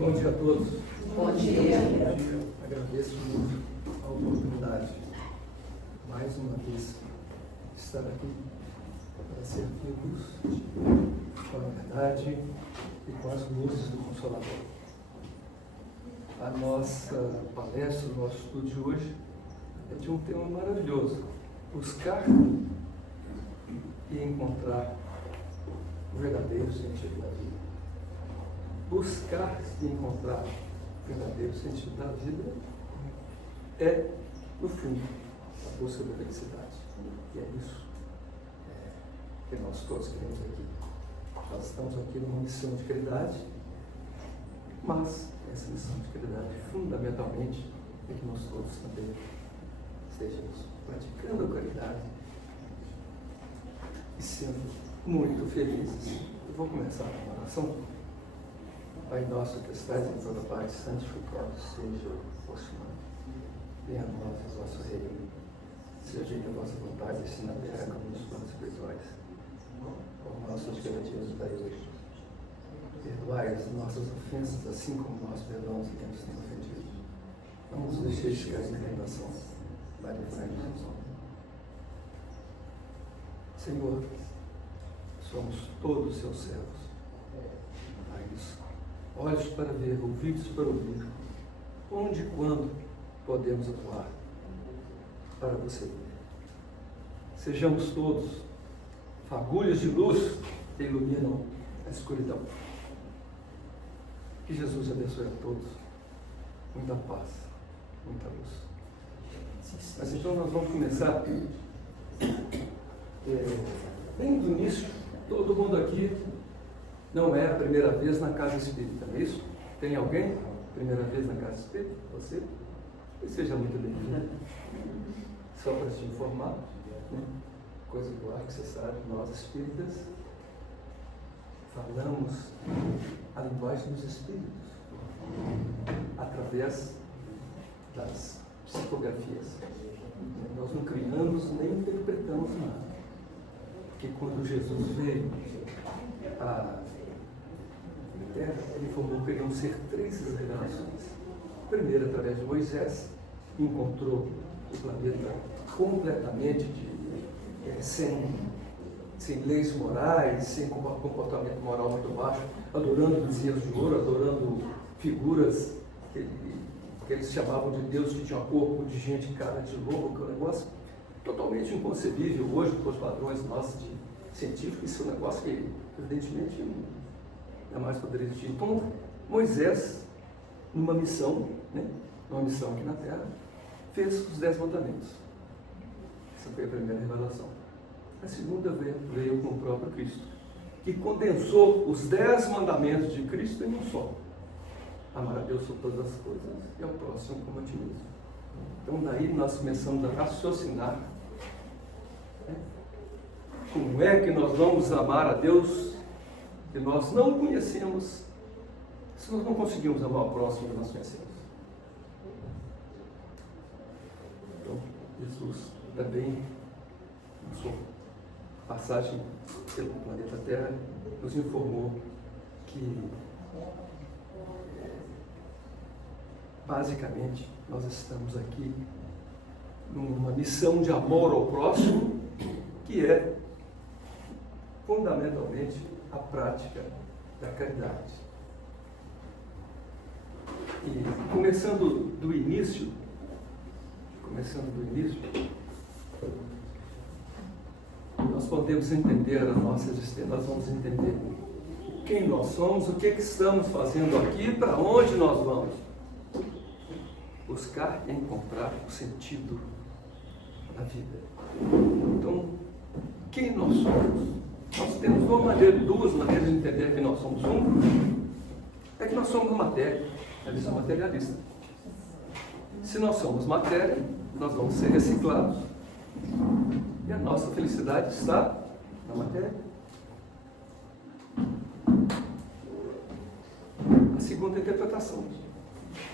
Bom dia a todos. Bom dia. Agradeço muito a oportunidade, mais uma vez, de estar aqui para servi-los com a verdade e com as luzes do Consolador. A nossa palestra, o nosso estudo de hoje é de um tema maravilhoso: buscar e encontrar o verdadeiro sentido da vida. Buscar e encontrar o verdadeiro sentido da vida é, no fundo, a busca da felicidade. E é isso que nós todos queremos aqui. Nós estamos aqui numa missão de caridade, mas essa missão de caridade, fundamentalmente, é que nós todos também estejamos praticando a caridade e sendo muito felizes. Eu vou começar com uma oração. Pai nosso que estás em toda parte, santificado seja o vosso nome. Venha a nós o vosso reino. Seja feita a vossa vontade, assim na terra como nos planos espirituais. O nosso de cada dia nos dai hoje. Perdoai as nossas ofensas, assim como nós perdoamos a quem nos tem ofendido. Não nos deixeis cair na tentação, mas livrai-nos do mal. Senhor, somos todos seus servos. Dai-nos olhos para ver, ouvidos para ouvir, onde e quando podemos atuar para você. Sejamos todos fagulhas de luz que iluminam a escuridão. Que Jesus abençoe a todos. Muita paz, muita luz. Mas então nós vamos começar bem do início. Todo mundo aqui não é a primeira vez na casa espírita, não é isso? Tem alguém? Primeira vez na casa espírita? Você? E seja muito bem-vindo. Só para te informar, né? Coisa boa que você sabe, nós espíritas falamos a linguagem dos espíritos através das psicografias. Nós não criamos nem interpretamos nada. Porque quando Jesus veio à Terra, ele informou que iriam ser três revelações. Primeiro, através de Moisés, encontrou o planeta completamente sem leis morais, sem comportamento moral muito baixo, adorando bezerros de ouro, adorando figuras que eles chamavam de Deus, que tinham corpo de gente, cara de lobo, que é um negócio totalmente inconcebível hoje, para os padrões nossos de científicos. Isso é um negócio que, evidentemente, jamais poderia existir. Então, Moisés, numa missão, numa missão aqui na Terra, fez os 10 mandamentos. Essa foi a primeira revelação. A segunda veio com o próprio Cristo, que condensou os 10 mandamentos de Cristo em um só: amar a Deus sobre todas as coisas e ao próximo como a ti mesmo. Então daí nós começamos a raciocinar, como é que nós vamos amar a Deus que nós não conhecemos, se nós não conseguimos amar o próximo que nós conhecemos. Então, Jesus também, na sua passagem pelo planeta Terra, nos informou que, basicamente, nós estamos aqui numa missão de amor ao próximo, que é, fundamentalmente, a prática da caridade. E começando do início, nós podemos entender a nossa existência, nós vamos entender quem nós somos, o que estamos fazendo aqui, para onde nós vamos. Buscar e encontrar o sentido da vida. Então, quem nós somos? Nós temos duas maneiras de entender que nós somos. É que nós somos matéria, a visão materialista. Se nós somos matéria, nós vamos ser reciclados. E a nossa felicidade está na matéria. A segunda interpretação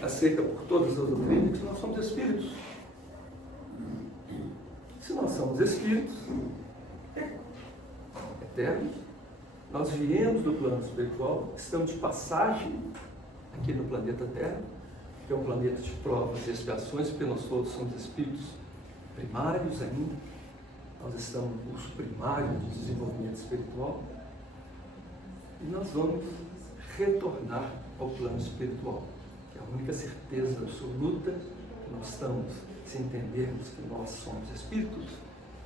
acerca por todas as doutrinas, que nós somos espíritos. Se nós somos espíritos eternos, nós viemos do plano espiritual, estamos de passagem aqui no planeta Terra, que é um planeta de provas e expiações, porque nós todos somos espíritos primários ainda, nós estamos no curso primário de desenvolvimento espiritual, e nós vamos retornar ao plano espiritual, que é a única certeza absoluta que nós estamos, se entendermos que nós somos espíritos,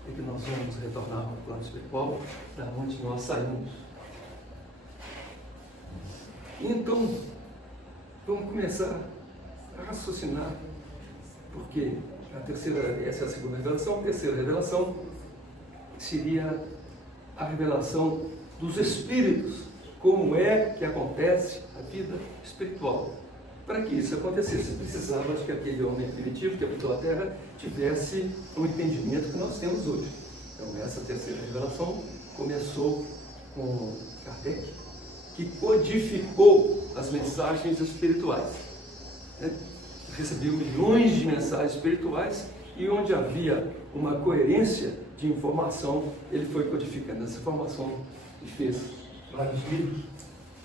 é que nós vamos retornar ao plano espiritual, da onde nós saímos. Então, vamos começar a raciocinar, porque essa é a segunda revelação. A terceira revelação seria a revelação dos espíritos, como é que acontece a vida espiritual. Para que isso acontecesse, precisava de que aquele homem primitivo que habitou a Terra tivesse o entendimento que nós temos hoje. Então, essa terceira revelação começou com Kardec, que codificou as mensagens espirituais. Recebeu milhões de mensagens espirituais e onde havia uma coerência de informação, ele foi codificando essa informação e fez vários livros,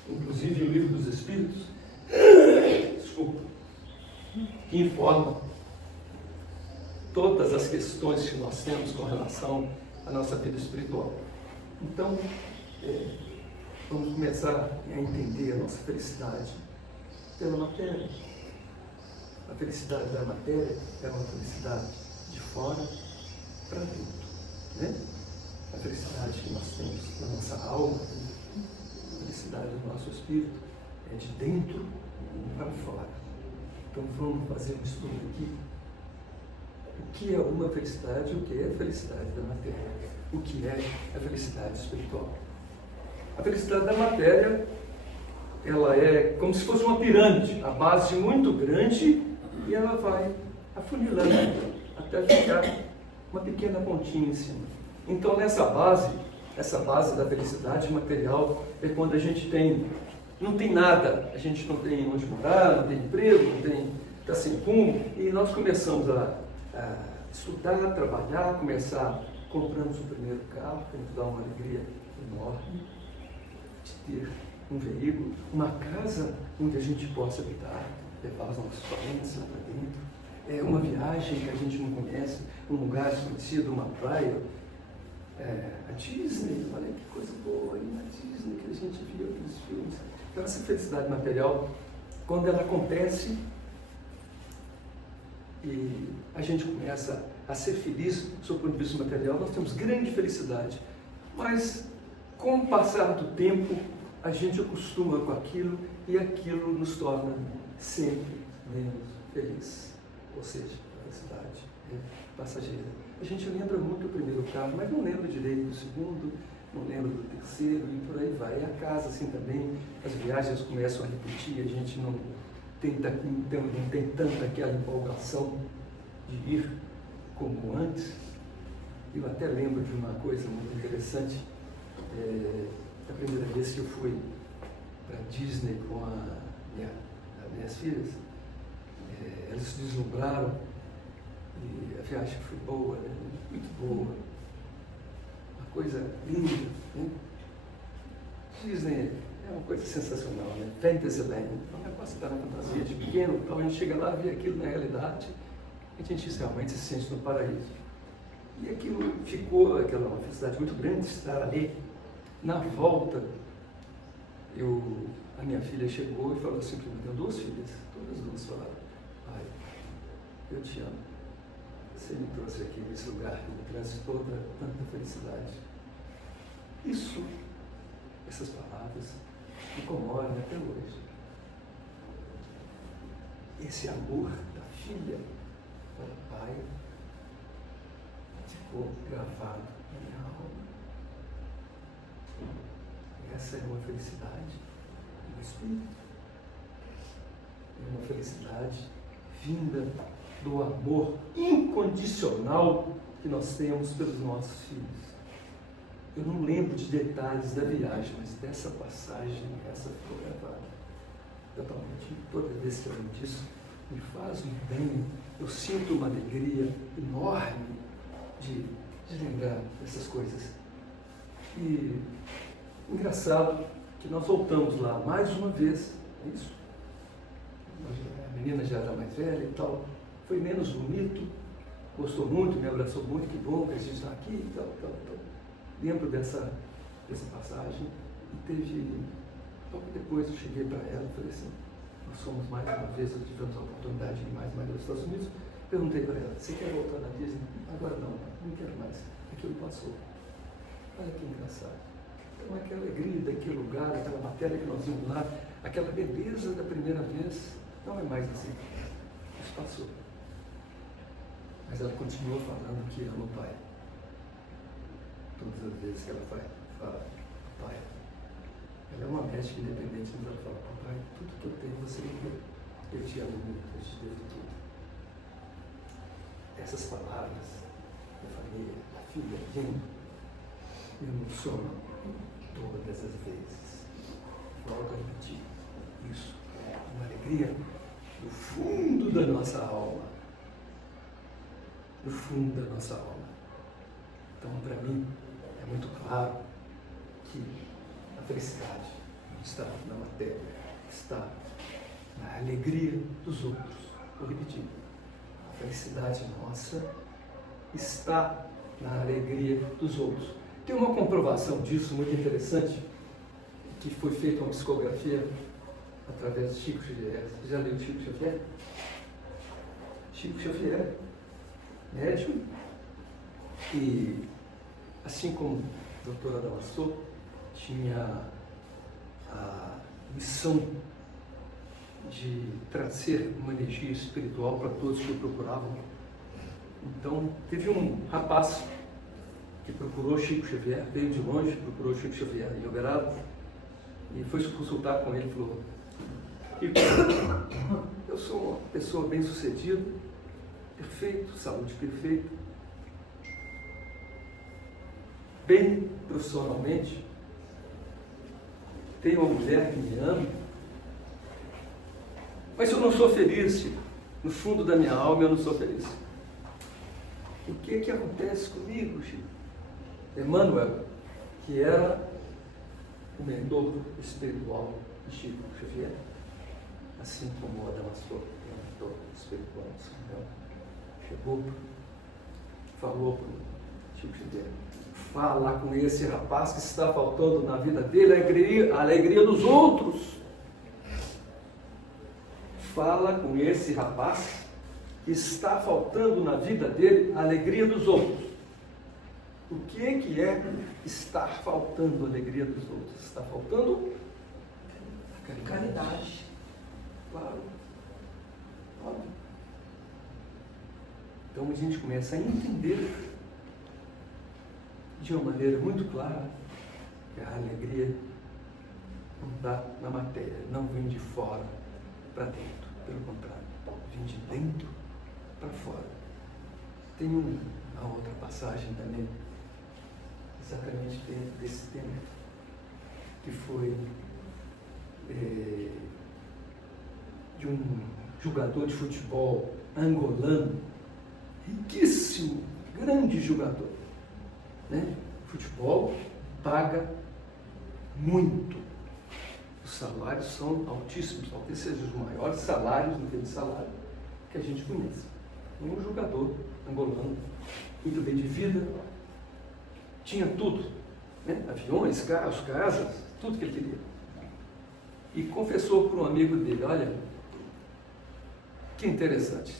inclusive o Livro dos Espíritos, que informa todas as questões que nós temos com relação à nossa vida espiritual. Então, vamos começar a entender a nossa felicidade pela matéria. A felicidade da matéria é uma felicidade de fora para dentro, né? A felicidade que nós temos na nossa alma, a felicidade do nosso espírito é de dentro para fora. Então vamos fazer um estudo aqui. O que é uma felicidade e o que é a felicidade da matéria? O que é a felicidade espiritual? A felicidade da matéria, ela é como se fosse uma pirâmide, a base muito grande, e ela vai afunilando até ficar uma pequena pontinha em cima. Então, essa base da felicidade material é quando a gente não tem nada, a gente não tem onde morar, não tem emprego, está sem rumo, e nós começamos a estudar, trabalhar, compramos o primeiro carro, que nos dá uma alegria enorme de ter um veículo, uma casa onde a gente possa habitar, levar os nossos parentes lá para dentro, uma viagem que a gente não conhece, um lugar desconhecido, uma praia, a Disney, olha que coisa boa, na Disney que a gente viu aqueles filmes. Então essa felicidade material, quando ela acontece e a gente começa a ser feliz sob o ponto de vista material, nós temos grande felicidade, mas com o passar do tempo a gente acostuma com aquilo e aquilo nos torna sempre menos feliz, ou seja, a felicidade passageira. A gente lembra muito do primeiro carro, mas não lembra direito do segundo, não lembra do terceiro e por aí vai. E a casa assim também, as viagens começam a repetir, a gente não tem tanta aquela empolgação de ir como antes. Eu até lembro de uma coisa muito interessante, a primeira vez que eu fui para Disney com as minhas filhas, elas se deslumbraram e a viagem foi boa, né? Muito boa, uma coisa linda, né? Disney é uma coisa sensacional, né? Fantasyland, é um negócio da fantasia de pequeno, então a gente chega lá, vê aquilo na realidade, e a gente realmente se sente no paraíso. E aquilo ficou, aquela uma felicidade muito grande estar ali. Na volta, a minha filha chegou e falou assim para mim, tenho duas filhas, todas duas falaram, pai, eu te amo, você me trouxe aqui nesse lugar, me trouxe tanta felicidade. Essas palavras me comovem até hoje. Esse amor da filha para o pai ficou gravado na minha alma. Essa é uma felicidade do Espírito. É uma felicidade vinda do amor incondicional que nós temos pelos nossos filhos. Eu não lembro de detalhes da viagem, mas dessa passagem, essa ficou gravada totalmente. Toda vez que eu lembro disso, me faz um bem. Eu sinto uma alegria enorme de lembrar dessas coisas. E engraçado que nós voltamos lá mais uma vez, é isso? menina já era mais velha e tal, foi menos bonito, gostou muito, me abraçou muito, que bom que a gente está aqui e tal. Lembro dessa passagem e teve, logo depois eu cheguei para ela e falei assim, nós fomos mais uma vez, tivemos a oportunidade de ir mais uma vez aos Estados Unidos, perguntei para ela, você quer voltar na Disney? Agora não quero mais, aquilo passou. Olha que engraçado. Então aquela alegria daquele lugar, aquela matéria que nós vimos lá, aquela beleza da primeira vez, não é mais assim. Isso passou. Mas ela continua falando que ama o pai. Todas as vezes que ela fala, pai. Ela é uma médica independente, mas ela fala, papai, tudo que eu tenho você me deu. Eu te amo muito, eu te devo tudo. Essas palavras da família, da filha, vindo, me emocionam todas as vezes. Volto a repetir, isso é uma alegria do fundo da nossa alma. Do fundo da nossa alma. Então, para mim, é muito claro que a felicidade está na matéria, está na alegria dos outros. Vou repetir. A felicidade nossa está na alegria dos outros. Tem uma comprovação disso muito interessante, que foi feita uma psicografia através de Chico Xavier. Você já leu Chico Xavier? Chico Xavier, médium, e assim como a doutora Damastor tinha a missão de trazer uma energia espiritual para todos que o procuravam. Então, teve um rapaz que procurou Chico Xavier, veio de longe, procurou Chico Xavier em Uberaba, e foi se consultar com ele e falou, Chico, eu sou uma pessoa bem-sucedida, perfeito, saúde perfeita, bem profissionalmente, tenho uma mulher que me ama, mas eu não sou feliz, Chico. No fundo da minha alma eu não sou feliz. O que acontece comigo, Chico? Emmanuel, que era o mentor espiritual de Chico Xavier, assim como o Adamastor, o mentor espiritual de São Miguel, chegou, falou para o Chico Xavier, fala com esse rapaz que está faltando na vida dele a alegria dos outros. Fala com esse rapaz que está faltando na vida dele a alegria dos outros. O que é estar faltando a alegria dos outros? Está faltando caridade. Claro. Óbvio. Então a gente começa a entender de uma maneira muito clara que a alegria não está na matéria, não vem de fora para dentro, pelo contrário, vem de dentro para fora. Tem uma outra passagem também, exatamente dentro desse tema, que foi de um jogador de futebol angolano, riquíssimo, grande jogador, né? Futebol paga muito. Os salários são altíssimos, talvez sejam os maiores salários no de salário que a gente conhece. Um jogador angolano, muito bem de vida, tinha tudo, né? Aviões, carros, casas, tudo que ele queria. E confessou para um amigo dele, olha, que interessante,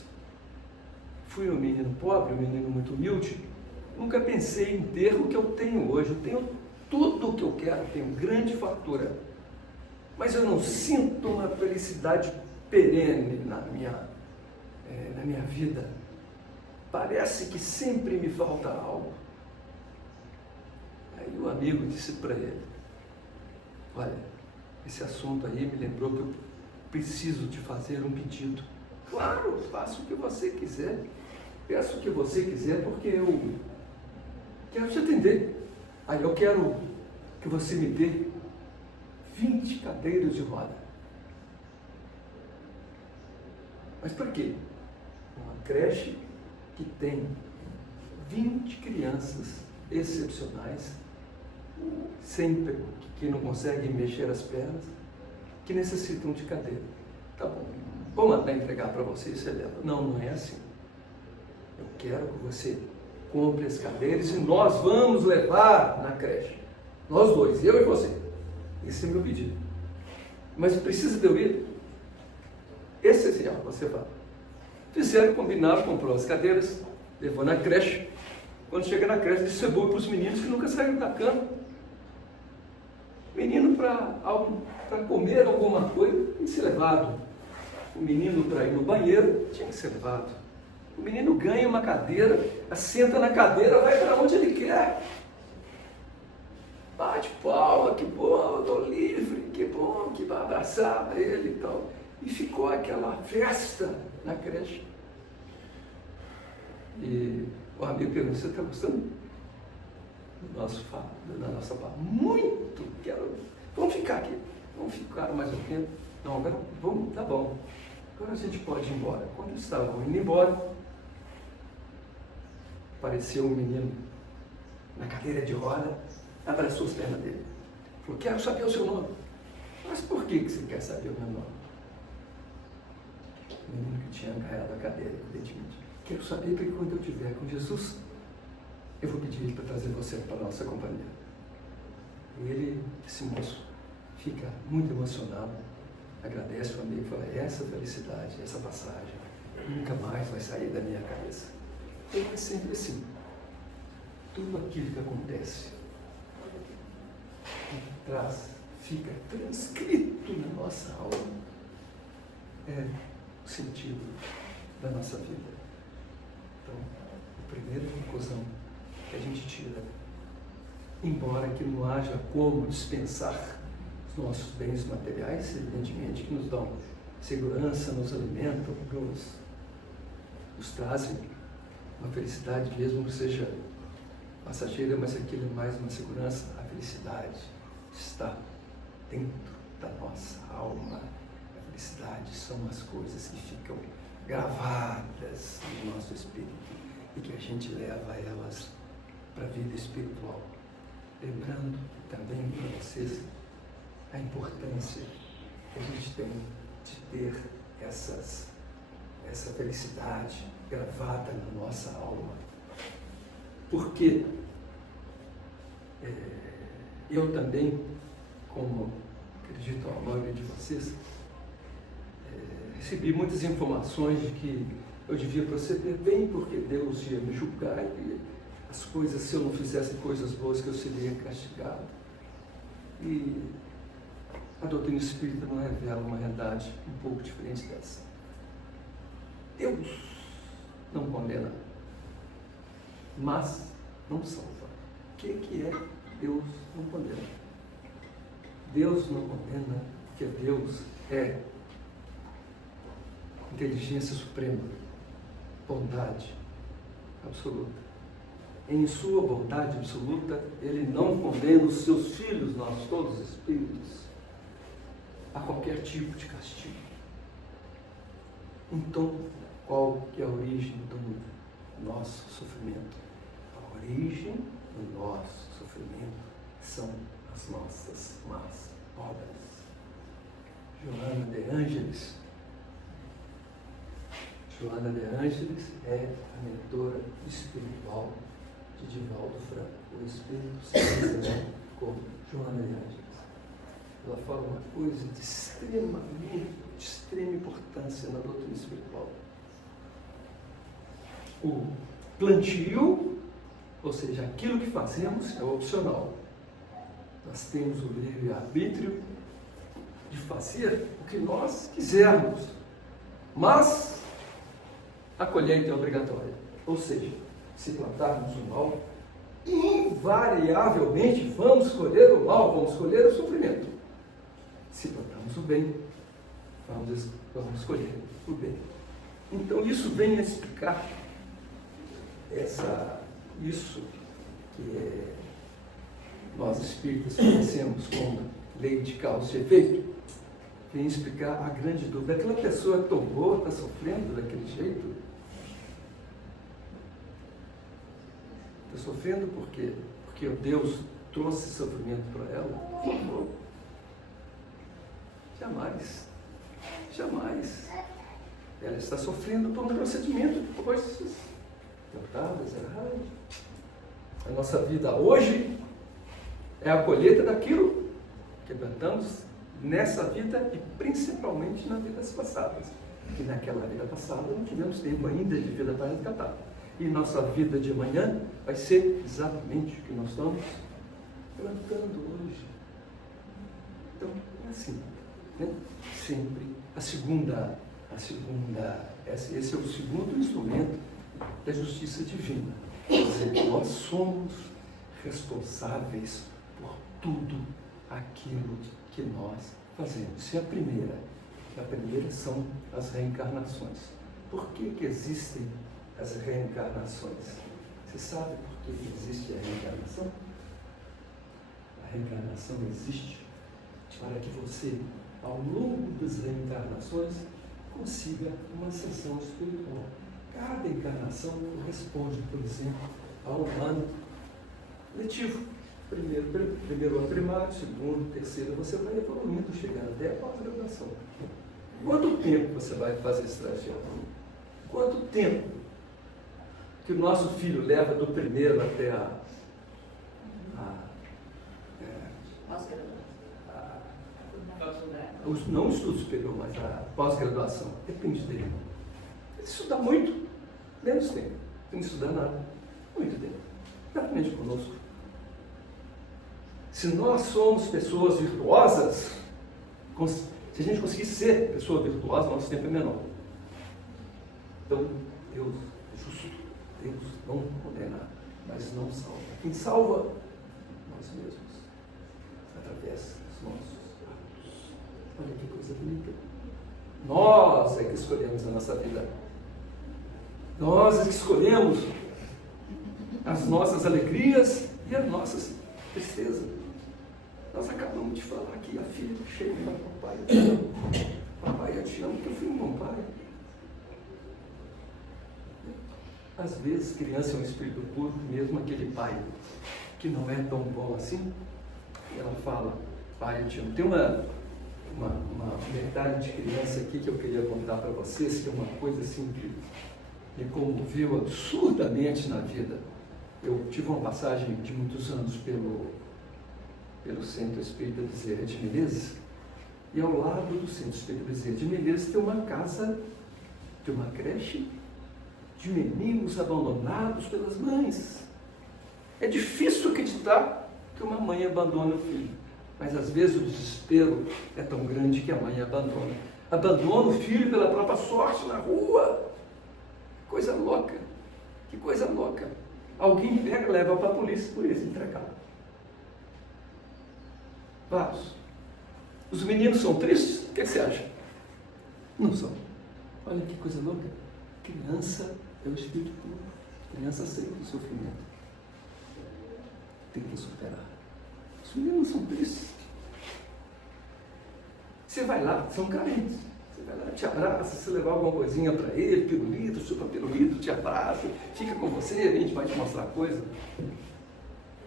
fui um menino pobre, um menino muito humilde, nunca pensei em ter o que eu tenho hoje, eu tenho tudo o que eu quero, tenho grande fartura, mas eu não sinto uma felicidade perene na minha vida, parece que sempre me falta algo. Aí o amigo disse para ele, olha, esse assunto aí me lembrou que eu preciso te fazer um pedido. Claro, faça o que você quiser, peça o que você quiser, porque eu quero te atender. Aí eu quero que você me dê 20 cadeiras de roda. Mas para quê? Uma creche que tem 20 crianças excepcionais, que não conseguem mexer as pernas, que necessitam de cadeira. Tá bom. vou mandar entregar para você e você leva. Não, não é assim. Eu quero que você compre as cadeiras e nós vamos levar na creche. Nós dois, eu e você. Esse é o meu pedido. Mas precisa de eu ir? Esse é assim, ó, você fala. Fizeram, combinaram, comprou as cadeiras, levou na creche. Quando chega na creche, distribui para os meninos que nunca saíram da cama. Menino para comer alguma coisa, tem que ser levado. O menino para ir no banheiro, tinha que ser levado. O menino ganha uma cadeira, assenta na cadeira, vai para onde ele quer. Bate palma, que bom, estou livre, que bom, que vai abraçar ele e tal. E ficou aquela festa na creche. E o amigo perguntou, você está gostando da nossa fala? Muito! Vamos ficar aqui. Vamos ficar mais um tempo. Não, agora vamos, tá bom. Agora a gente pode ir embora. Quando eles estavam indo embora, apareceu um menino na cadeira de roda, abraçou as pernas dele. Falou, quero saber o seu nome. Mas por que você quer saber o meu nome? O menino que tinha agarrado a cadeira, evidentemente. Quero saber porque quando eu estiver com Jesus, eu vou pedir ele para trazer você para a nossa companhia. E ele, esse moço, fica muito emocionado, agradece o amigo e fala, essa felicidade, essa passagem, nunca mais vai sair da minha cabeça. Então é sempre assim. Tudo aquilo que acontece, que traz, fica transcrito na nossa alma, é o sentido da nossa vida. Então, a primeira conclusão que a gente tira, embora que não haja como dispensar os nossos bens materiais, evidentemente que nos dão segurança, nos alimentam, nos trazem uma felicidade, mesmo que seja passageira, mas aquilo é mais uma segurança. A felicidade está dentro da nossa alma. A felicidade são as coisas que ficam gravadas no nosso espírito e que a gente leva elas para a vida espiritual. Lembrando também para vocês a importância que a gente tem de ter essa felicidade gravada na nossa alma. Porque eu também, como acredito a maioria de vocês, recebi muitas informações de que eu devia proceder bem porque Deus ia me julgar e as coisas, se eu não fizesse coisas boas, que eu seria castigado. E a doutrina espírita não revela uma realidade um pouco diferente dessa. Deus não condena, mas não salva. O que é Deus não condena? Deus não condena porque Deus é inteligência suprema, bondade absoluta. Em sua bondade absoluta, Ele não condena os seus filhos, nós todos espíritos, a qualquer tipo de castigo. Então, qual que é a origem do nosso sofrimento? A origem do nosso sofrimento são as nossas más obras. Joana de Ângeles é a mentora espiritual de Divaldo Franco, o Espírito Santo, né, como Joana de Ângeles. Ela fala uma coisa de extrema importância na doutrina espiritual. O plantio, ou seja, aquilo que fazemos é opcional. Nós temos o livre-arbítrio de fazer o que nós quisermos, mas a colheita é obrigatória. Ou seja, se plantarmos o mal, invariavelmente vamos colher o mal, vamos colher o sofrimento. Se plantarmos o bem, vamos colher o bem. Então isso vem a explicar isso que nós espíritas conhecemos como lei de causa e efeito, vem explicar a grande dúvida. Aquela pessoa tão boa, está sofrendo daquele jeito? Está sofrendo por quê? Porque Deus trouxe sofrimento para ela? Jamais. ela está sofrendo por um procedimento de coisas tentadas, erradas. A nossa vida hoje é a colheita daquilo que plantamos nessa vida e principalmente nas vidas passadas. E naquela vida passada não tivemos tempo ainda de vida para resgatar. E nossa vida de amanhã vai ser exatamente o que nós estamos plantando hoje. Então, é assim, né? Sempre esse é o segundo instrumento da justiça divina. Quer dizer, nós somos responsáveis por tudo aquilo que nós fazemos. Isso é a primeira. A primeira são as reencarnações. Por que existem as reencarnações? Você sabe por que existe a reencarnação? A reencarnação existe para que você, ao longo das reencarnações, consiga uma ascensão espiritual. Cada encarnação corresponde, por exemplo, a um ano letivo. Primeiro ano primário, segundo, terceiro, você vai evoluindo, chegando até a pós-graduação. Quanto tempo você vai fazer esse trajeto? Quanto tempo que o nosso filho leva do primeiro até não o estudo superior, mas a pós-graduação? Depende dele. Ele estuda muito, menos tempo. Tem que estudar nada, muito tempo. Aprende conosco. Se nós somos pessoas virtuosas, se a gente conseguir ser pessoa virtuosa, nosso tempo é menor. Então, Deus é justo. Deus não condena, mas não salva. Quem salva? Nós mesmos, através dos nossos atos. Olha que coisa bonita. Nós é que escolhemos a nossa vida. Nós é que escolhemos as nossas alegrias e as nossas tristezas. Nós acabamos de falar aqui, a filha chega e fala: papai, eu te amo. Papai, eu te amo, teu filho não pai. Às vezes, criança é um espírito puro, mesmo aquele pai que não é tão bom assim, ela fala: pai, eu te amo. Tem uma verdade de criança aqui que eu queria contar para vocês, que é uma coisa assim que me comoveu absurdamente na vida. Eu tive uma passagem de muitos anos pelo Centro Espírita Bezerra de Menezes, e ao lado do Centro Espírita Bezerra de Menezes tem uma casa, tem uma creche de meninos abandonados pelas mães. É difícil acreditar que uma mãe abandona o filho, mas às vezes o desespero é tão grande que a mãe abandona o filho pela própria sorte na rua. Coisa louca, que coisa louca. Alguém pega, leva para a polícia por esse entregado. Vários. Os meninos são tristes? O que você acha? Não são. Olha que coisa louca. Criança é o espírito puro. Criança aceita o sofrimento. Tem que superar. Os meninos são tristes. Você vai lá, são carentes. Você vai lá, te abraça, você levar alguma coisinha para ele, pirulito, chupa pirulito, te abraça, fica com você, a gente vai te mostrar coisa.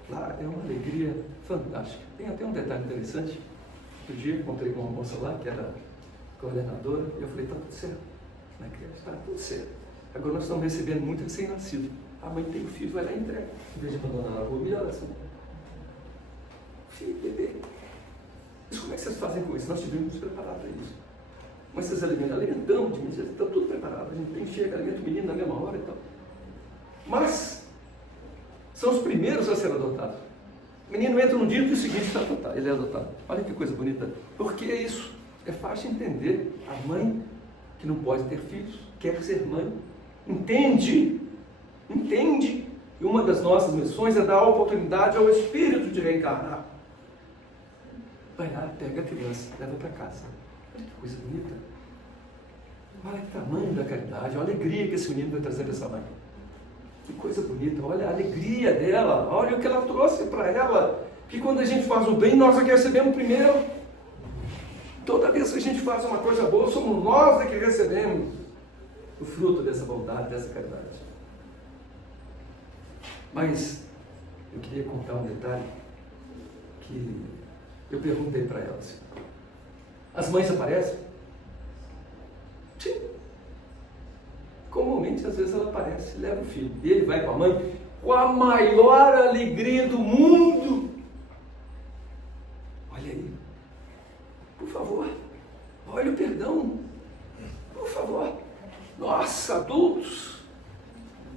Lá é uma alegria fantástica. Tem até um detalhe interessante. Outro dia encontrei com uma moça lá, que era coordenadora, e eu falei: está tudo certo. Na criança, está tudo certo. Agora nós estamos recebendo muito recém-nascido. A mãe tem o filho, vai lá e entrega. Em vez de abandonar na rua, melhor assim. Filho, bebê. Mas como é que vocês fazem com isso? Nós tivemos que nos preparar para isso. Mas vocês alimentamos de mim, está tudo preparado. A gente tem que chegar, alimenta o menino na mesma hora e tal. Mas são os primeiros a ser adotados. O menino entra no dia e o seguinte está adotado, ele é adotado. Olha que coisa bonita. Porque é isso. É fácil entender. A mãe que não pode ter filhos quer ser mãe. Entende. E uma das nossas missões é dar a oportunidade ao espírito de reencarnar. Vai lá, pega a criança, leva para casa. Olha que coisa bonita. Olha que tamanho da caridade, olha a alegria que esse menino vai trazer para essa mãe. Que coisa bonita, olha a alegria dela, olha o que ela trouxe para ela. Que quando a gente faz o bem, nós é que recebemos primeiro. Toda vez que a gente faz uma coisa boa, somos nós que recebemos o fruto dessa bondade, dessa caridade. Mas eu queria contar um detalhe que eu perguntei para ela assim: as mães aparecem? Sim. repente, às vezes ela aparece, leva o filho. E ele vai com a mãe com a maior alegria do mundo. Olha aí. Por favor, olha o perdão. Por favor. Nós, adultos,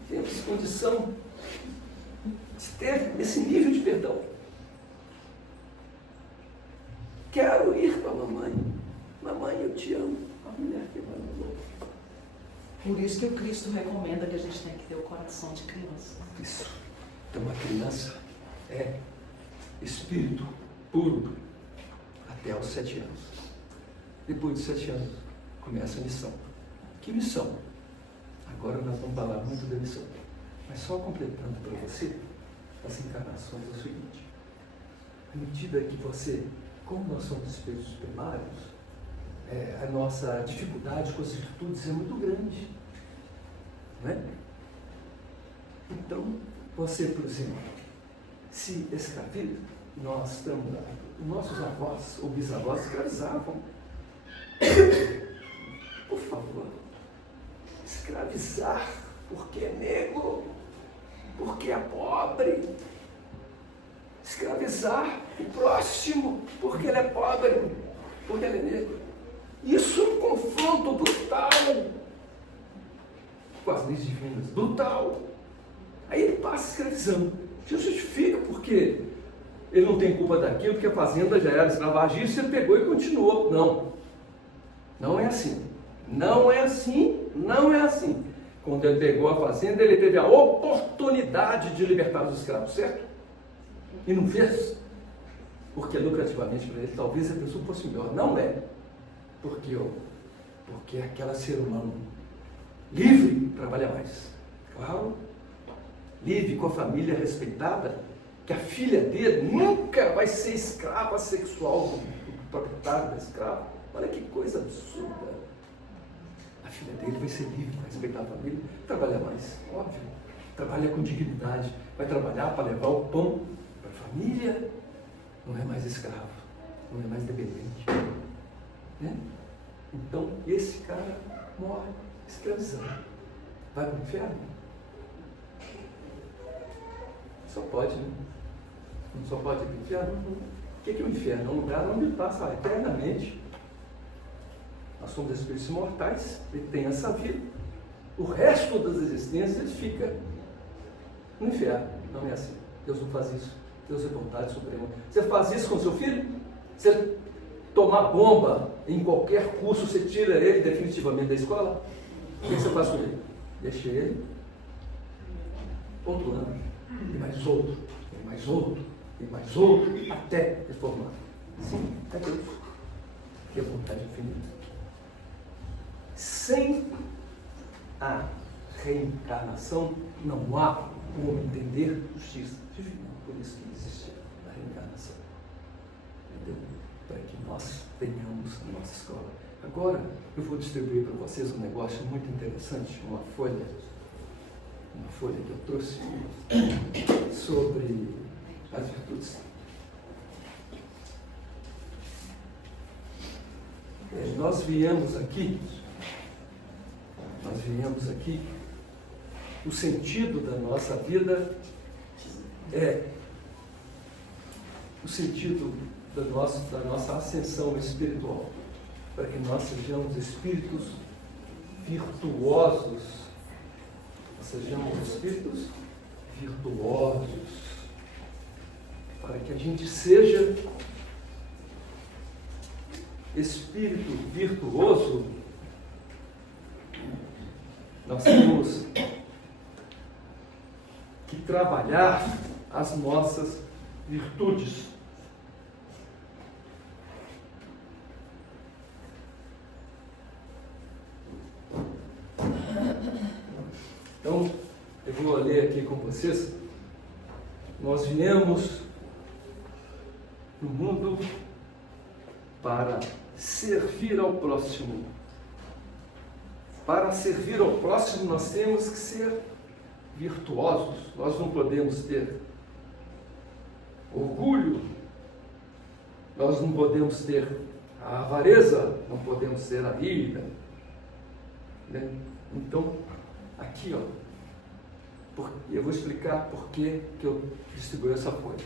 temos condição de ter esse nível de perdão. Quero ir para a mamãe. Mamãe, eu te amo. A mulher que vai no louco. Por isso que o Cristo recomenda que a gente tem que ter o coração de criança. Isso. Então, uma criança é espírito puro até os 7 anos. Depois de 7 anos, começa a missão. Que missão? Agora nós vamos falar muito da missão. Mas só completando para você as encarnações é o seguinte. À medida que você, como nós somos espíritos primários, a nossa dificuldade com as virtudes é muito grande. Não é? Então, você, por exemplo, se escraviza, nós estamos lá, nossos avós ou bisavós escravizavam. Por favor, escravizar porque é negro, porque é pobre. Escravizar o próximo porque ele é pobre, porque ele é negro. Isso é um confronto brutal com as leis divinas, brutal. Aí ele passa escravizando. Se justifica porque ele não tem culpa daquilo, porque a fazenda já era escravagista, ele pegou e continuou. Não. Não é assim. Não é assim. Não é assim. Quando ele pegou a fazenda, ele teve a oportunidade de libertar os escravos, certo? E não fez. Porque lucrativamente para ele, talvez a pessoa fosse melhor. Não é. Porque aquele ser humano livre trabalha mais. Claro. Livre, com a família respeitada, que a filha dele nunca vai ser escrava sexual do proprietário da escrava. Olha que coisa absurda. A filha dele vai ser livre, vai respeitar a família, trabalhar mais, óbvio. Trabalha com dignidade, vai trabalhar para levar o pão para a família. Não é mais escravo, não é mais dependente. Né? Então, esse cara morre escravizado. Vai para o inferno? Só pode, né? Não só pode ir para o inferno? O que é o inferno? É um lugar onde ele passa eternamente. Nós somos espíritos imortais, ele tem essa vida. O resto das existências ele fica no inferno. Não é assim. Deus não faz isso. Deus é vontade suprema. Você faz isso com seu filho? Se ele tomar bomba em qualquer curso, você tira ele definitivamente da escola? O que você faz com ele? Deixa ele outro ano, e mais outro, e mais outro, e mais outro, até reformar. Sim, é Deus. Que é vontade infinita. Sem a reencarnação, não há como entender justiça divina. Por isso que existe a reencarnação. Entendeu? Para que nós tenhamos a nossa escola. Agora, eu vou distribuir para vocês um negócio muito interessante, uma folha que eu trouxe sobre as virtudes. Nós viemos aqui, o sentido da nossa vida é o sentido da nossa ascensão espiritual, para que nós sejamos espíritos virtuosos, para que a gente seja espírito virtuoso, nós temos que trabalhar as nossas virtudes. Então, eu vou ler aqui com vocês. Nós viemos no mundo para servir ao próximo. Para servir ao próximo, nós temos que ser virtuosos. Nós não podemos ter orgulho, nós não podemos ter a avareza, não podemos ter a ira. Né? Então, Aqui, ó. Eu vou explicar por que eu distribuí essa folha.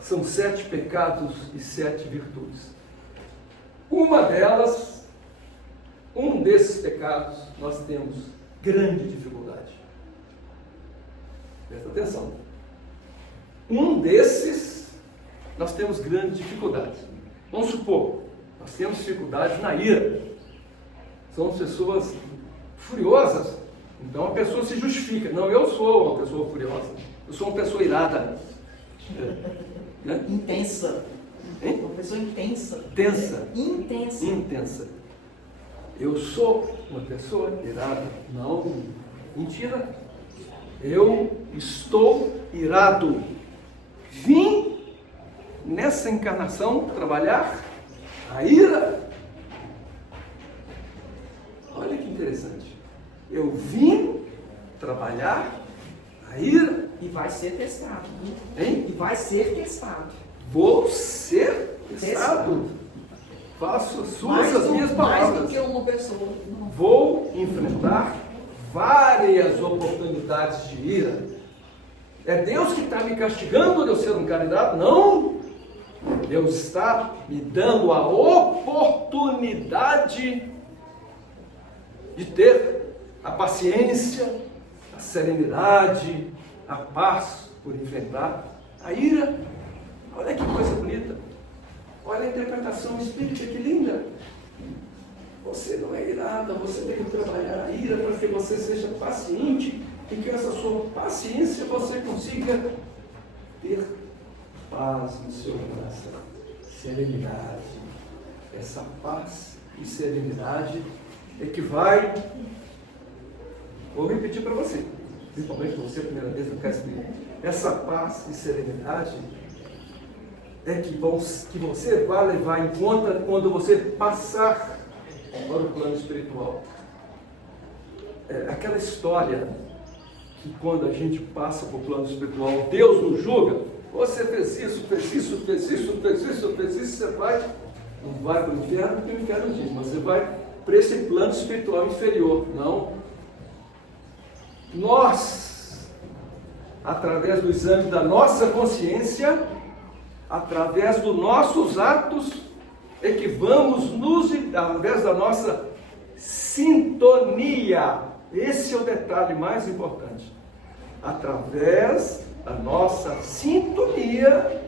São 7 pecados e 7 virtudes. Uma delas, um desses pecados, nós temos grande dificuldade. Presta atenção. Um desses, nós temos grande dificuldade. Vamos supor, nós temos dificuldade na ira. São pessoas furiosas. Então a pessoa se justifica. Não, eu sou uma pessoa furiosa. Eu sou uma pessoa irada. Né? Intensa. Hein? Uma pessoa intensa. Tensa. Intensa. Intensa. Eu sou uma pessoa irada. Não, mentira. Eu estou irado. Vim nessa encarnação trabalhar a ira. Olha que interessante. Eu vim trabalhar a ira. E vai ser testado. Hein? E vai ser testado. Vou ser testado. Faço as suas, as minhas palavras. Mais do que uma pessoa. Vou enfrentar várias oportunidades de ira. É Deus que está me castigando de eu ser um cara irado? Não! Deus está me dando a oportunidade de ter a paciência, a serenidade, a paz por enfrentar a ira. Olha que coisa bonita. Olha a interpretação espírita, que linda. Você não é irada, você tem que trabalhar a ira para que você seja paciente e que essa sua paciência você consiga ter paz no seu coração, serenidade. Essa paz e serenidade é que vai, vou repetir para você, principalmente para você, a primeira vez no caso dele, essa paz e serenidade é que você vai levar em conta quando você passar para o plano espiritual. Aquela história que quando a gente passa para o plano espiritual, Deus nos julga. Você fez isso, fez isso, fez isso, fez isso, fez isso, você vai, não vai para o inferno, porque o inferno diz, mas você vai para esse plano espiritual inferior. Não. Nós, através do exame da nossa consciência, através dos nossos atos, é que vamos nos, através da nossa sintonia, esse é o detalhe mais importante, através da nossa sintonia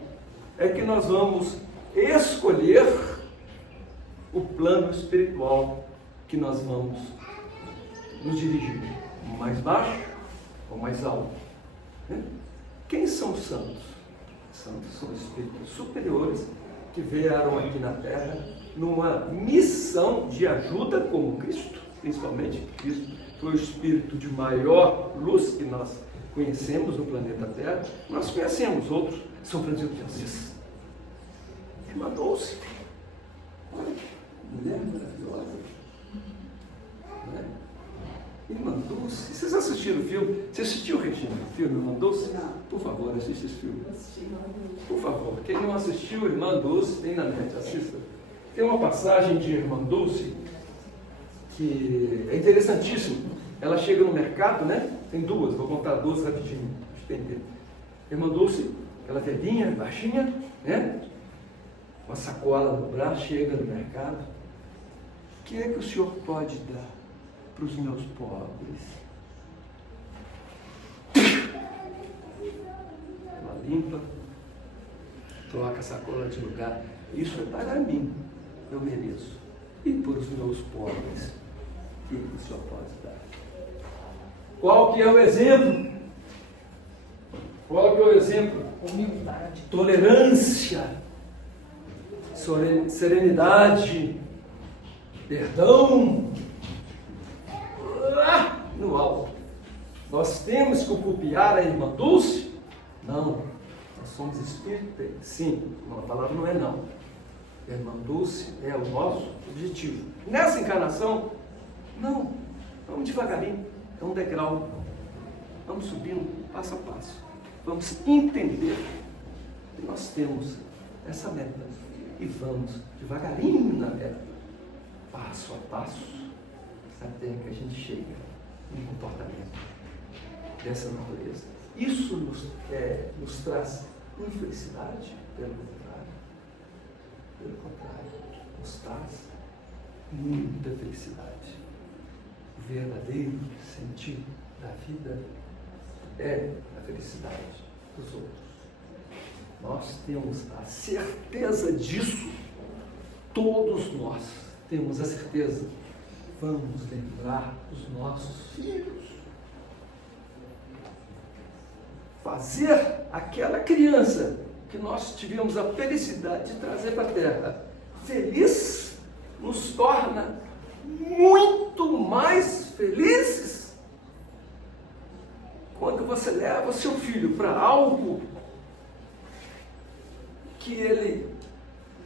é que nós vamos escolher o plano espiritual que nós vamos nos dirigir, mais baixo ou mais alto. Quem são os santos? Santos são espíritos superiores que vieram aqui na Terra numa missão de ajuda, como Cristo, principalmente Cristo foi o espírito de maior luz que nós conhecemos no planeta Terra. Nós conhecemos outros, São Francisco de Assis, Irmã Dulce, olha que mulher maravilhosa, não é? Irmã Dulce, vocês assistiram o filme? Você assistiu, Regina, o filme Irmã Dulce? Não. Por favor, assista esse filme. Por favor, quem não assistiu Irmã Dulce, tem na net, assista. Tem uma passagem de Irmã Dulce que é interessantíssimo. Ela chega no mercado, né? Tem duas, vou contar duas rapidinho. Irmã Dulce, aquela velhinha, baixinha, né? Uma sacola no braço, chega no mercado. O que é que o senhor pode dar para os meus pobres? Ela limpa, troca a sacola de lugar. Isso é para mim, eu mereço. E para os meus pobres, o que o senhor pode dar? Qual que é o exemplo? Qual que é o exemplo? Humildade. Tolerância, serenidade, perdão. Lá no alto. Nós temos que copiar a Irmã Dulce? Não. Nós somos espíritas? Sim. A palavra não é não. A Irmã Dulce é o nosso objetivo. Nessa encarnação, não. Vamos devagarinho. É um degrau. Vamos subindo passo a passo. Vamos entender que nós temos essa meta. E vamos devagarinho na meta. Passo a passo. Até que a gente chega um comportamento dessa natureza. Isso nos traz infelicidade? Pelo contrário, nos traz muita felicidade. O verdadeiro sentido da vida é a felicidade dos outros. Nós temos a certeza disso. Todos nós temos a certeza. Vamos lembrar dos nossos filhos. Fazer aquela criança que nós tivemos a felicidade de trazer para a Terra feliz nos torna muito mais felizes quando você leva o seu filho para algo que ele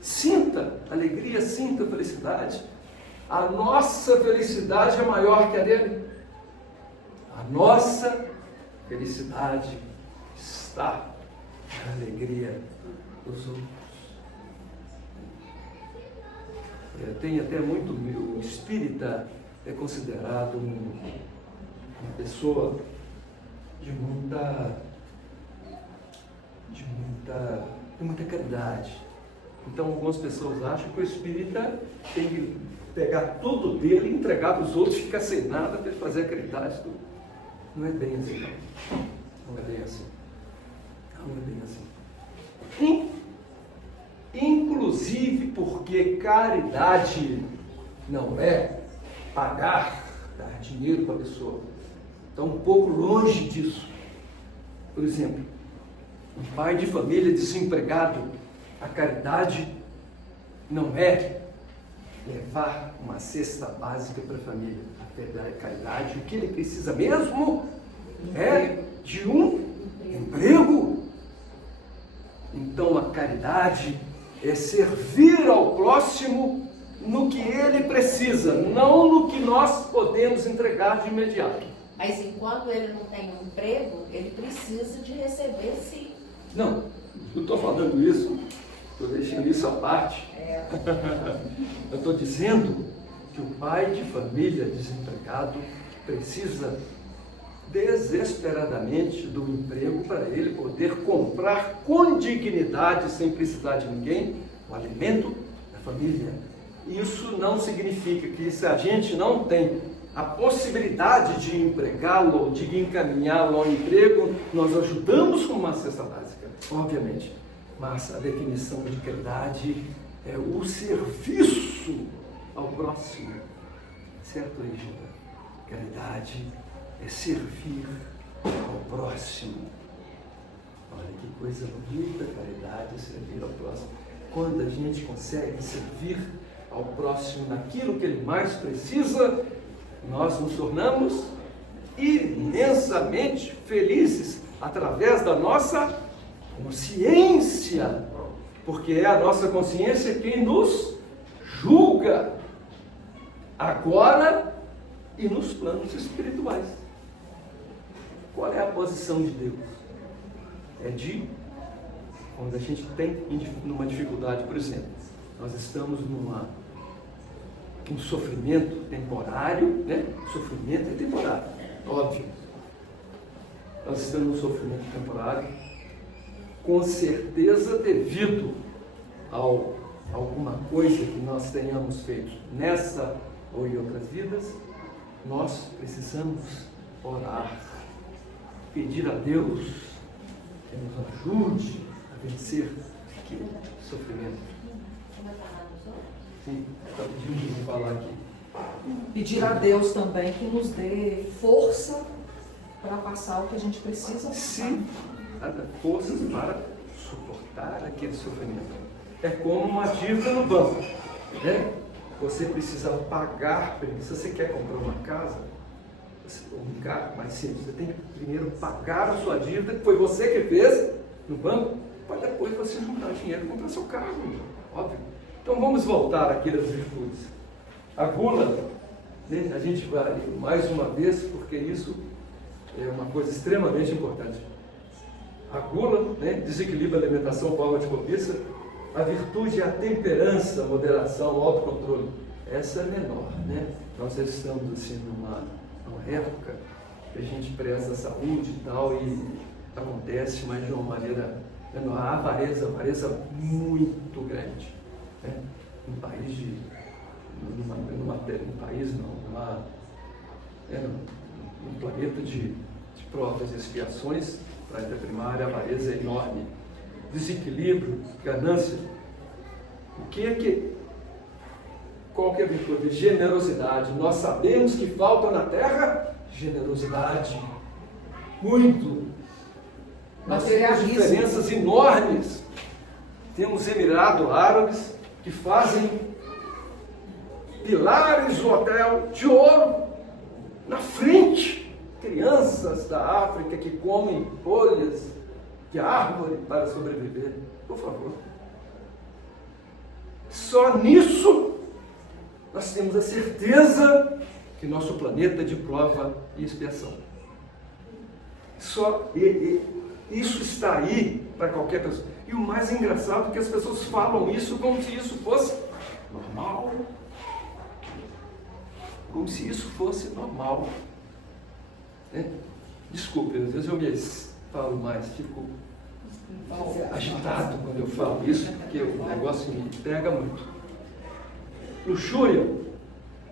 sinta alegria, sinta felicidade. A nossa felicidade é maior que a dele. A nossa felicidade está na alegria dos outros. Tem até muito, o espírita é considerado uma pessoa de muita caridade. Então algumas pessoas acham que o espírita tem que pegar tudo dele, entregar para os outros, ficar sem nada para ele fazer a caridade. Não é bem assim. Não é bem assim. Não é bem assim. Inclusive porque caridade não é pagar, dar dinheiro para a pessoa. Está um pouco longe disso. Por exemplo, um pai de família desempregado, a caridade não é levar uma cesta básica para a família. A caridade, o que ele precisa mesmo é de um emprego. Então a caridade é servir ao próximo no que ele precisa, não no que nós podemos entregar de imediato. Mas enquanto ele não tem um emprego, ele precisa de receber, sim. Não, eu estou falando isso, estou deixando isso à parte. Eu estou dizendo que o pai de família desempregado precisa desesperadamente do emprego para ele poder comprar com dignidade, sem precisar de ninguém, o alimento da família. Isso não significa que se a gente não tem a possibilidade de empregá-lo ou de encaminhá-lo ao emprego, nós ajudamos com uma cesta básica, obviamente. Mas a definição de caridade é o serviço ao próximo. Certo, Regina? Caridade é servir ao próximo. Olha que coisa bonita, caridade é servir ao próximo. Quando a gente consegue servir ao próximo naquilo que ele mais precisa, nós nos tornamos imensamente felizes através da nossa consciência, porque é a nossa consciência quem nos julga agora e nos planos espirituais. Qual é a posição de Deus? É de, quando a gente tem numa dificuldade, por exemplo, nós estamos um sofrimento temporário, né? Sofrimento é temporário, óbvio. Nós estamos num sofrimento temporário, com certeza devido a alguma coisa que nós tenhamos feito nessa ou em outras vidas. Nós precisamos orar, pedir a Deus que nos ajude a vencer aquele sofrimento. Sim, está pedindo para falar aqui. Pedir a Deus também que nos dê força para passar o que a gente precisa. Sim, forças para suportar aquele sofrimento. É como uma dívida no banco, né? Você precisa pagar, se você quer comprar uma casa, ou um carro mais simples, você tem que primeiro pagar a sua dívida, que foi você que fez no banco, para depois você juntar dinheiro e comprar seu carro, óbvio. Então vamos voltar aqui às virtudes. A gula, né, a gente vai mais uma vez, porque isso é uma coisa extremamente importante. A gula, né, desequilibra a alimentação, forma de cobiça. A virtude é a temperança, a moderação, o autocontrole. Essa é menor, né? Nós estamos assim uma época que a gente preza a saúde e tal, e acontece, mas de uma maneira, a avareza muito grande, né? Um país num planeta de provas e expiações, o planeta primário, a avareza é enorme, desequilíbrio, ganância. Qual que é a virtude? Generosidade. Nós sabemos que falta na terra generosidade. Muito. Nós temos diferenças enormes. Temos Emirados Árabes que fazem pilares do hotel de ouro na frente. Crianças da África que comem folhas de árvore para sobreviver. Por favor. Só nisso nós temos a certeza que nosso planeta é de prova e expiação. Isso está aí para qualquer pessoa. E o mais engraçado é que as pessoas falam isso como se isso fosse normal. Como se isso fosse normal. Desculpe, às vezes eu me falo mais, fico agitado quando eu falo isso, porque o negócio me pega muito. Luxúria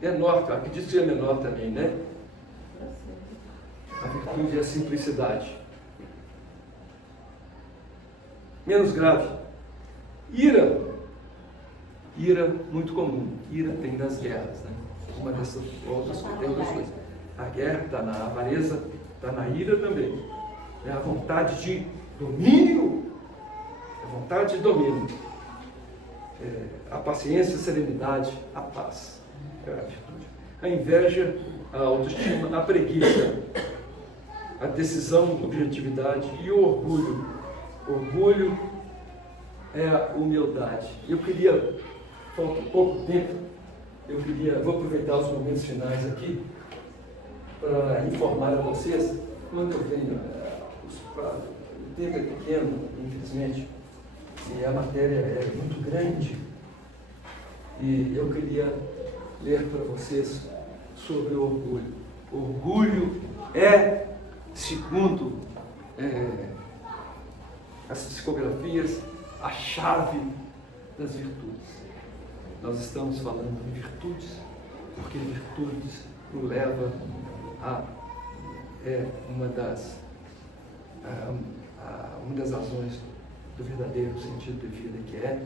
é menor, acredito que é menor também, né? A virtude é a simplicidade. Menos grave. Ira, muito comum. Ira tem das guerras, né? Uma dessas outras coisas. A guerra está na avareza, está na ira também. É a vontade de domínio. A paciência, a serenidade, a paz. É a virtude. A inveja, a autoestima, a preguiça, a decisão, a objetividade e o orgulho. Orgulho é a humildade. Falta pouco tempo, vou aproveitar os momentos finais aqui para informar a vocês, quando eu venho, o tempo é pequeno, infelizmente, e a matéria é muito grande, e eu queria ler para vocês sobre o orgulho. Orgulho é, segundo as psicografias, a chave das virtudes. Nós estamos falando de virtudes, porque virtudes nos leva a uma das razões do verdadeiro sentido de vida, que é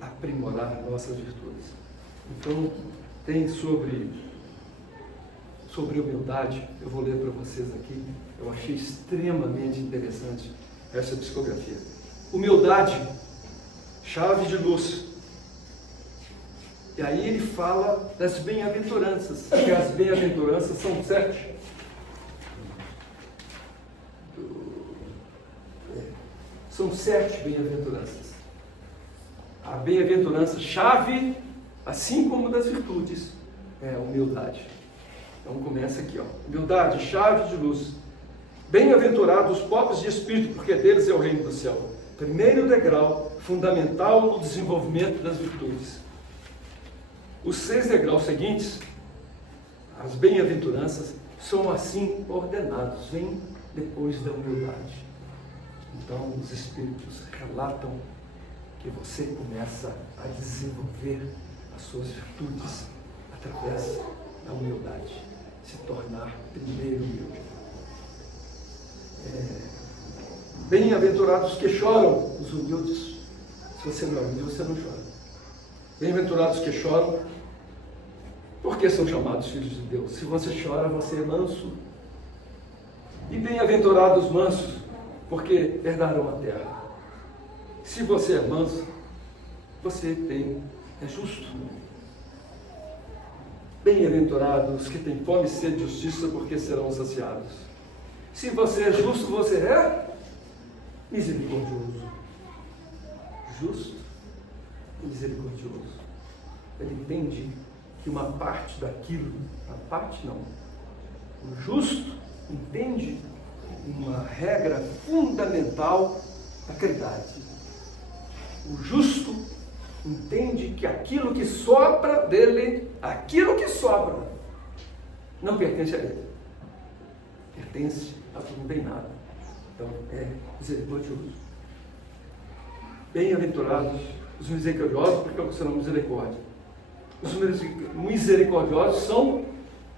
aprimorar nossas virtudes. Então, tem sobre humildade, eu vou ler para vocês aqui, eu achei extremamente interessante essa psicografia. Humildade, chave de luz. E aí ele fala das bem-aventuranças, que as bem-aventuranças são 7. São 7 bem-aventuranças. A bem-aventurança chave, assim como das virtudes, é a humildade. Então começa aqui, humildade, chave de luz. Bem-aventurados os pobres de espírito, porque deles é o reino do céu. Primeiro degrau, fundamental no desenvolvimento das virtudes. Os 6 degraus seguintes, as bem-aventuranças, são assim ordenados, vêm depois da humildade. Então, os Espíritos relatam que você começa a desenvolver as suas virtudes através da humildade, se tornar primeiro humilde. Bem-aventurados que choram, os humildes. Se você não é humilde, você não chora. Bem-aventurados que choram, porque são chamados filhos de Deus. Se você chora, você é manso. E bem-aventurados mansos, porque herdarão a terra. Se você é manso, você é justo. Bem-aventurados que têm fome e sede de justiça, porque serão saciados. Se você é justo, você é misericordioso. Justo e misericordioso. Ele entende que uma parte daquilo, o justo entende uma regra fundamental da caridade. O justo entende que aquilo que sobra dele, não pertence a ele. Pertence a quem não tem nada. Então, é misericordioso. Bem-aventurados os misericordiosos, porque alcançarão misericórdia. Os misericordiosos são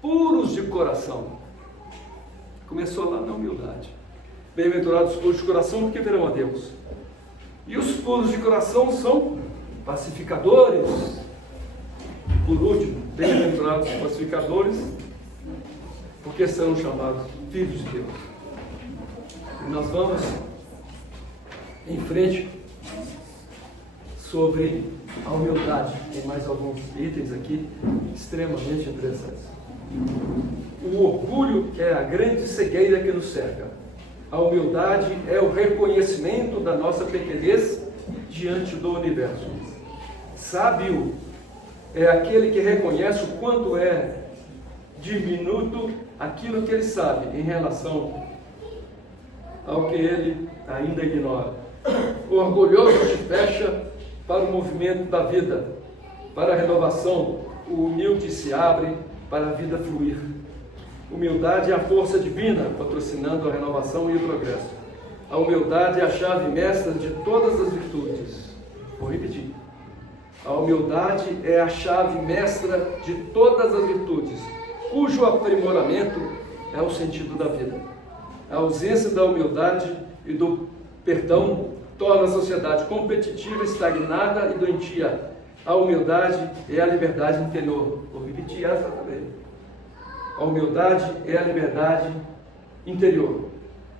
puros de coração. Começou lá na humildade. Bem-aventurados os puros de coração, porque verão a Deus. E os puros de coração são pacificadores. Por último, bem-aventurados os pacificadores, porque serão chamados filhos de Deus. E nós vamos em frente sobre a humildade. Tem mais alguns itens aqui extremamente interessantes. O orgulho é a grande cegueira que nos cerca. A humildade é o reconhecimento da nossa pequenez diante do universo. Sábio é aquele que reconhece o quanto é diminuto aquilo que ele sabe em relação ao que ele ainda ignora. O orgulhoso se fecha para o movimento da vida, para a renovação. O humilde se abre para a vida fluir. Humildade é a força divina, patrocinando a renovação e o progresso. A humildade é a chave mestra de todas as virtudes. Vou repetir. A humildade é a chave mestra de todas as virtudes, cujo aprimoramento é o sentido da vida. A ausência da humildade e do perdão torna a sociedade competitiva, estagnada e doentia. A humildade é a liberdade interior. Vou repetir essa também. A humildade é a liberdade interior.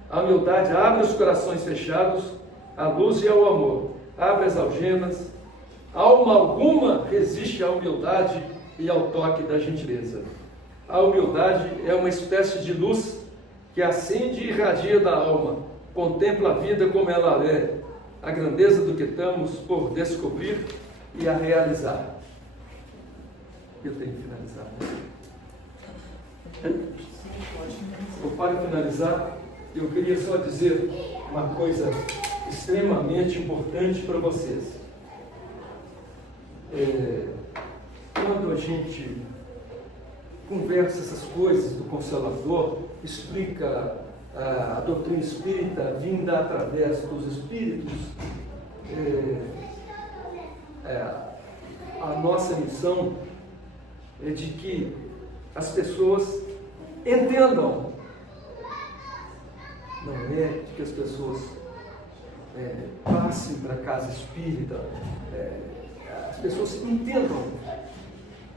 A humildade abre os corações fechados à luz e ao amor. Abre as algemas. Alma alguma resiste à humildade e ao toque da gentileza. A humildade é uma espécie de luz que acende e irradia da alma. Contempla a vida como ela é, a grandeza do que estamos por descobrir e a realizar. Eu tenho que finalizar, né? Para finalizar, eu queria só dizer uma coisa extremamente importante para vocês. Quando a gente conversa essas coisas do Consolador, explica a doutrina espírita vinda através dos espíritos, a nossa missão é de que as pessoas entendam. Não é de que as pessoas passem para a casa espírita, as pessoas entendam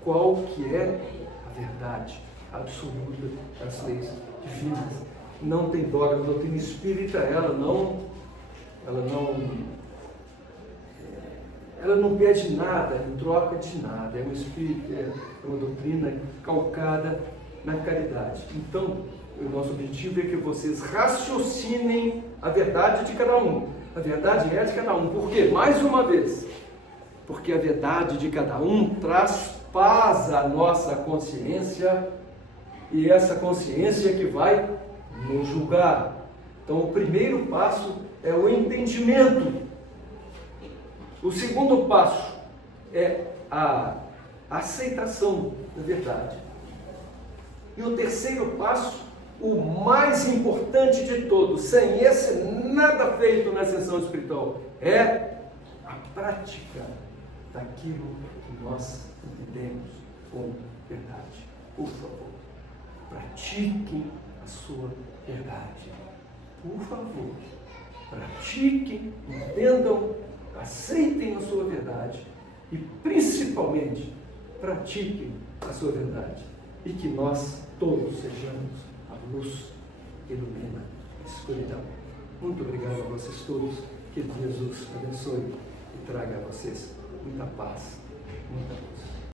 qual que é a verdade absoluta das leis divinas. Não tem dogma. A doutrina espírita, ela não pede nada em troca de nada. É um espírito, é uma doutrina calcada na caridade. Então, o nosso objetivo é que vocês raciocinem a verdade de cada um. A verdade é de cada um. Por quê? Mais uma vez, porque a verdade de cada um traz paz à nossa consciência, e essa consciência que vai nos julgar. Então, o primeiro passo é o entendimento. O segundo passo é a aceitação da verdade. E o terceiro passo, o mais importante de todos, sem esse nada feito na sessão espiritual, é a prática daquilo que nós entendemos como verdade. Por favor, pratiquem a sua verdade. Por favor, pratiquem, entendam, aceitem a sua verdade e, principalmente, pratiquem a sua verdade. E que nós todos sejamos a luz que ilumina a escuridão. Muito obrigado a vocês todos. Que Jesus abençoe e traga a vocês muita paz, muita luz.